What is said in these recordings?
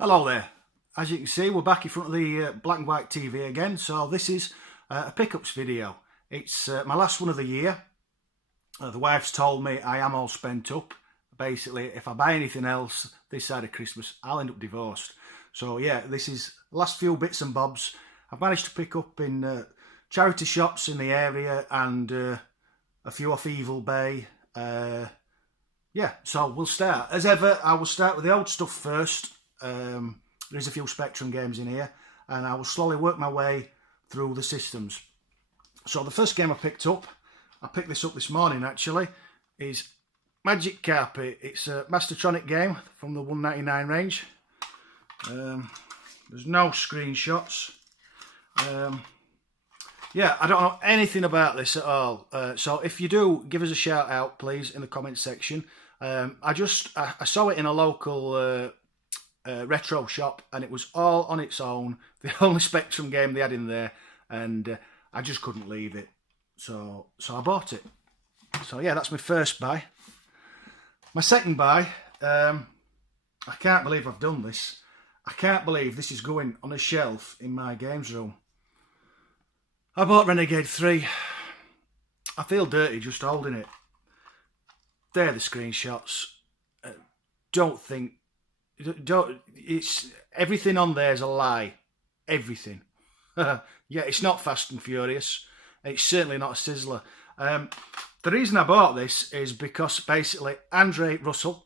Hello there. As you can see, we're back in front of the black and white TV again. So this is a pickups video. It's my last one of the year. The wife's told me I am all spent up. Basically, if I buy anything else this side of Christmas, I'll end up divorced. So yeah, this is the last few bits and bobs I've managed to pick up in charity shops in the area and a few off Evil Bay. Yeah, so we'll start. As ever, I will start with the old stuff first. There's a few Spectrum games in here, and I will slowly work my way through the systems. So the first game I picked this up this morning actually, is Magic Carpet. It's a Mastertronic game from the 199 range. There's no screenshots. Yeah, I don't know anything about this at all. So if you do, give us a shout out, please, in the comments section. I saw it in a local retro shop, and it was all on its own. The only Spectrum game they had in there, and I just couldn't leave it. So I bought it. So yeah, that's my first buy. My second buy, I can't believe I've done this. I can't believe this is going on a shelf in my games room. I bought Renegade 3. I feel dirty just holding it. They're the screenshots. It's everything on there is a lie. Everything. Yeah, it's not Fast and Furious. It's certainly not a Sizzler. The reason I bought this is because basically Andre Russell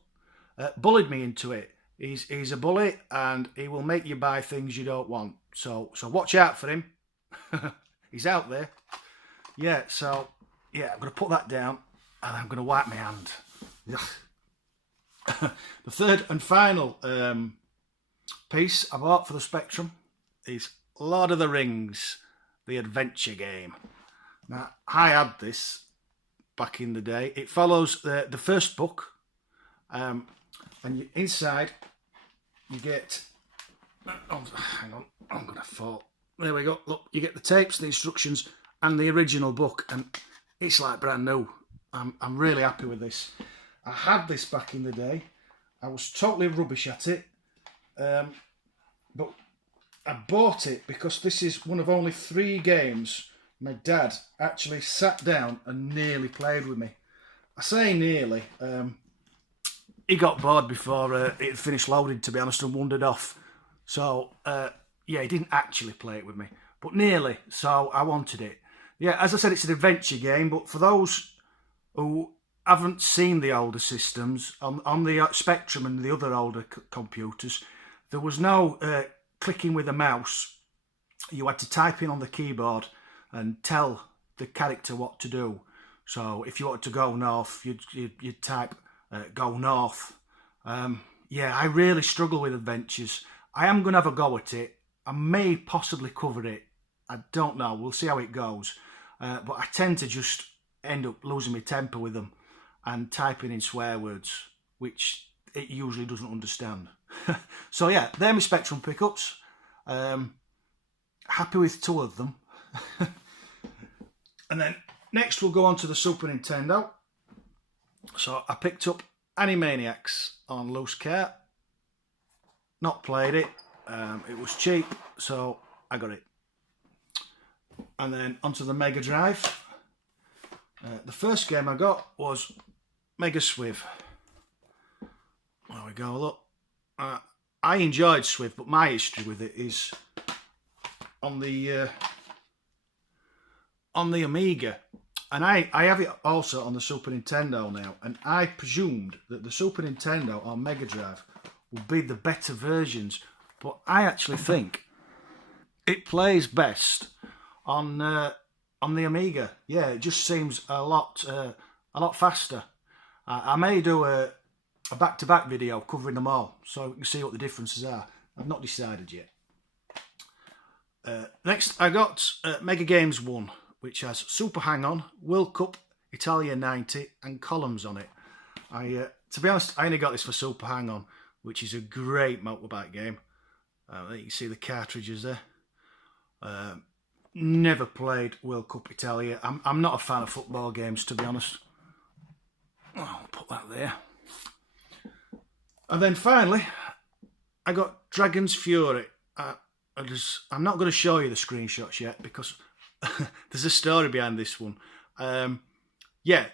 bullied me into it. He's a bully, and he will make you buy things you don't want. So watch out for him. He's out there. Yeah, so yeah, I'm going to put that down and I'm going to wipe my hand. The third and final piece I bought for the Spectrum is Lord of the Rings, the adventure game. Now, I had this back in the day. It follows the first book, and inside you get... Oh, hang on, I'm going to fall. There we go. Look, you get the tapes, the instructions, and the original book, and it's like brand new. I'm really happy with this. I had this back in the day. I was totally rubbish at it, but I bought it because this is one of only 3 games my dad actually sat down and nearly played with me. I say nearly. He got bored before it finished loading, to be honest, and wandered off. So, yeah, he didn't actually play it with me, but nearly, so I wanted it. Yeah, as I said, it's an adventure game, but for those who haven't seen the older systems, on the Spectrum and the other older computers, there was no clicking with a mouse. You had to type in on the keyboard and tell the character what to do. So if you wanted to go north, you'd type go north. Yeah, I really struggle with adventures. I am going to have a go at it. I may possibly cover it. I don't know. We'll see how it goes. But I tend to just end up losing my temper with them and typing in swear words, which it usually doesn't understand. So yeah, they're my Spectrum pickups. Happy with 2 of them. And then next we'll go on to the Super Nintendo. So I picked up Animaniacs on loose cart. Not played it. It was cheap, so I got it. And then onto the Mega Drive. The first game I got was Mega Swiv. There we go, look. I enjoyed Swiv, but my history with it is on the Amiga. And I have it also on the Super Nintendo now. And I presumed that the Super Nintendo on Mega Drive would be the better versions. But I actually think it plays best on the Amiga. Yeah, it just seems a lot faster. I may do a back-to-back video covering them all, so you can see what the differences are. I've not decided yet. Next, I got Mega Games 1, which has Super Hang-On, World Cup, Italia 90, and Columns on it. To be honest, I only got this for Super Hang-On, which is a great motorbike game. You can see the cartridges there. Never played World Cup Italia. I'm not a fan of football games, to be honest. I'll put that there. And then finally, I got Dragon's Fury. I'm not going to show you the screenshots yet because there's a story behind this one. Yeah,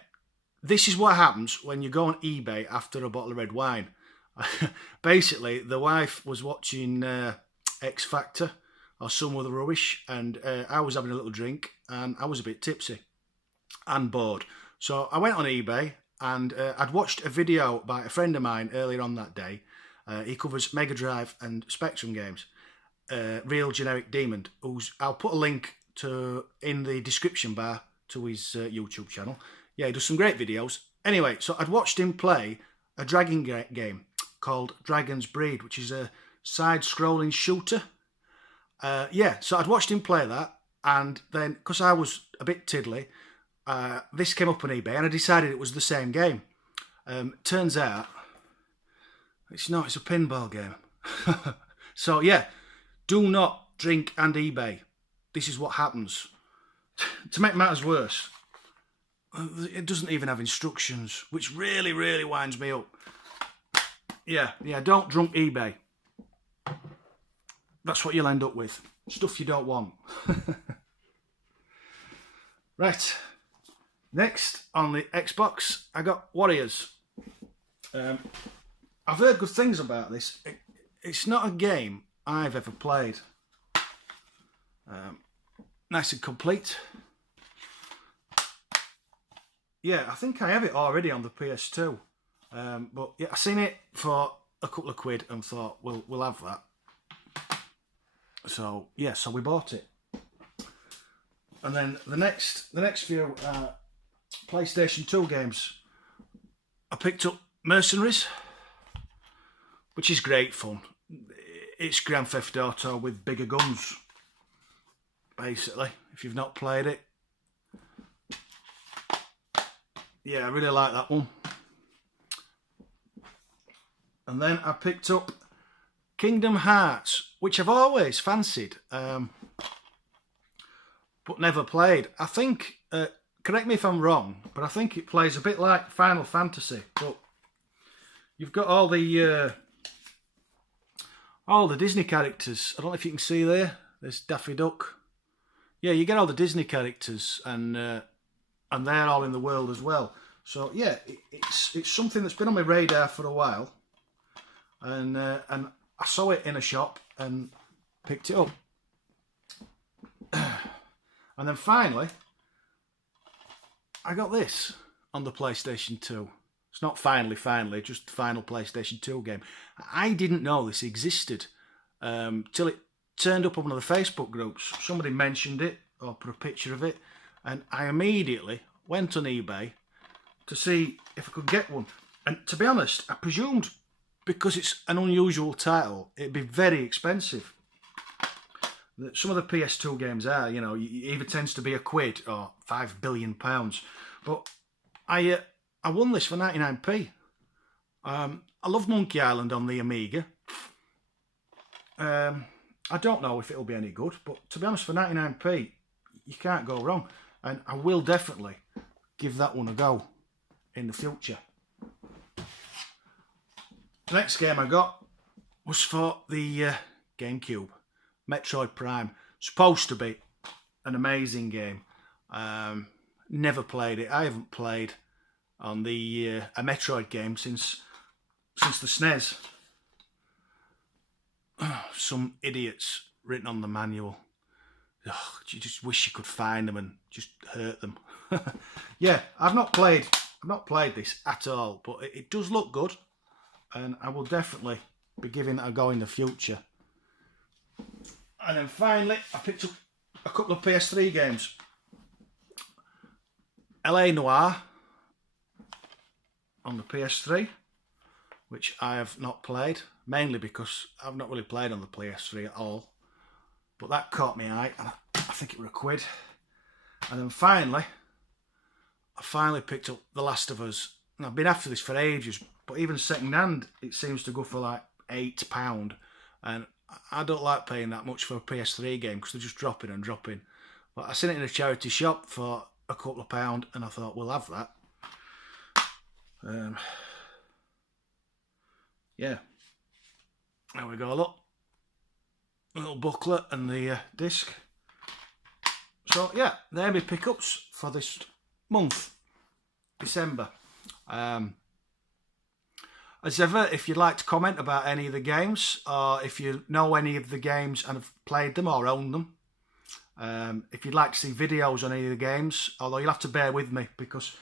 this is what happens when you go on eBay after a bottle of red wine. Basically, the wife was watching X Factor or some other rubbish, and I was having a little drink, and I was a bit tipsy and bored. So I went on eBay, and I'd watched a video by a friend of mine earlier on that day. He covers Mega Drive and Spectrum games. Real Generic Demon, I'll put a link to in the description bar to his YouTube channel. Yeah, he does some great videos. Anyway, so I'd watched him play a dragon game called Dragon's Breed, which is a side-scrolling shooter. Yeah, so I'd watched him play that, and then, because I was a bit tiddly, this came up on eBay, and I decided it was the same game. Turns out, it's not, it's a pinball game. So yeah, do not drink and eBay. This is what happens. To make matters worse, it doesn't even have instructions, which really, really winds me up. Yeah, don't drunk eBay. That's what you'll end up with. Stuff you don't want. Right. Next, on the Xbox, I got Warriors. I've heard good things about this. It's not a game I've ever played. Nice and complete. Yeah, I think I have it already on the PS2. But yeah, I seen it for a couple of quid and thought, we'll have that. So yeah, so we bought it. And then the next few PlayStation 2 games. I picked up Mercenaries, which is great fun. It's Grand Theft Auto with bigger guns, basically, if you've not played it. Yeah, I really like that one. And then I picked up Kingdom Hearts, which I've always fancied, but never played. I think, correct me if I'm wrong, but I think it plays a bit like Final Fantasy, but you've got all the Disney characters. I don't know if you can see there. There's Daffy Duck. Yeah, you get all the Disney characters, and they're all in the world as well. So yeah, it's something that's been on my radar for a while, and I saw it in a shop and picked it up. And then finally, I got this on the PlayStation 2. It's not finally, just the final PlayStation 2 game. I didn't know this existed till it turned up on one of the Facebook groups. Somebody mentioned it or put a picture of it, and I immediately went on eBay to see if I could get one. And to be honest, I presumed because it's an unusual title, it'd be very expensive. Some of the PS2 games are, you know, it either tends to be £1 or £5 billion. But I won this for 99p. I love Monkey Island on the Amiga. I don't know if it'll be any good, but to be honest, for 99p, you can't go wrong. And I will definitely give that one a go in the future. The next game I got was for the GameCube, Metroid Prime. Supposed to be an amazing game. Never played it. I haven't played on the a Metroid game since the SNES. Some idiots written on the manual. Oh, you just wish you could find them and just hurt them. Yeah, I've not played this at all, but it does look good, and I will definitely be giving it a go in the future. And then finally, I picked up a couple of PS3 games. LA Noire on the PS3, which I have not played, mainly because I've not really played on the PS3 at all. But that caught my eye, and I think it were £1. And then finally, I picked up The Last of Us. And I've been after this for ages, but even second hand, it seems to go for like £8. And I don't like paying that much for a PS3 game because they're just dropping and dropping. But I seen it in a charity shop for a couple of £1, and I thought, we'll have that. Yeah. There we go, look. A little booklet and the disc. So yeah, they're my pickups for this month, December. As ever, if you'd like to comment about any of the games, or if you know any of the games and have played them or owned them, if you'd like to see videos on any of the games, although you'll have to bear with me because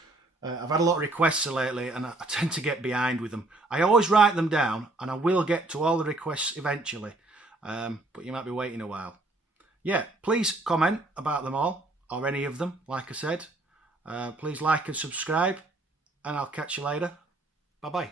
I've had a lot of requests lately and I tend to get behind with them. I always write them down and I will get to all the requests eventually, but you might be waiting a while. Yeah, please comment about them all, or any of them, like I said. Please like and subscribe, and I'll catch you later. Bye-bye.